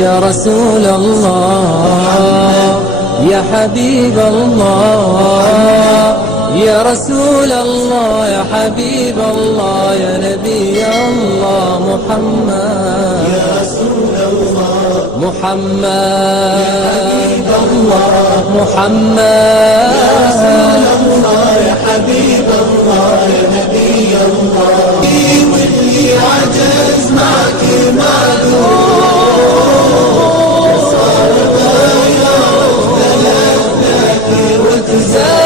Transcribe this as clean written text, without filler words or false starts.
يا رسول الله يا حبيب الله يا رسول الله يا حبيب الله يا نبي الله محمد يا رسول الله محمد يا حبيب الله محمد يا رسول الله يا حبيب الله يا نبي الله واللي عجز مع كماله صار ضايع ذلك ذاكر وتزال